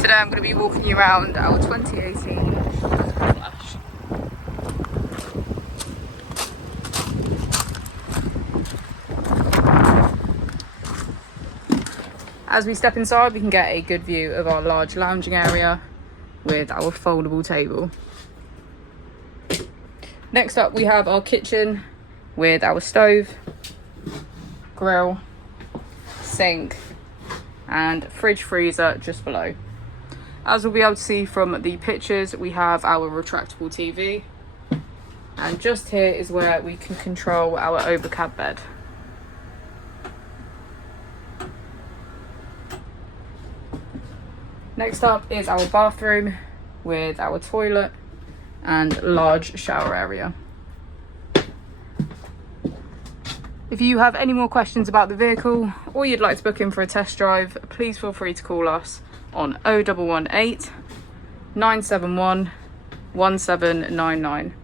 Today I'm going to be walking you around our 2018 Flash. As we step inside, we can get a good view of our large lounging area with our foldable table. Next up, we have our kitchen with our stove, grill, sink, and fridge freezer just below. As we'll be able to see from the pictures, we have our retractable TV, and just here is where we can control our overcab bed. Next up is our bathroom with our toilet and large shower area. If you have any more questions about the vehicle or you'd like to book in for a test drive, please feel free to call us on 0118 971 1799.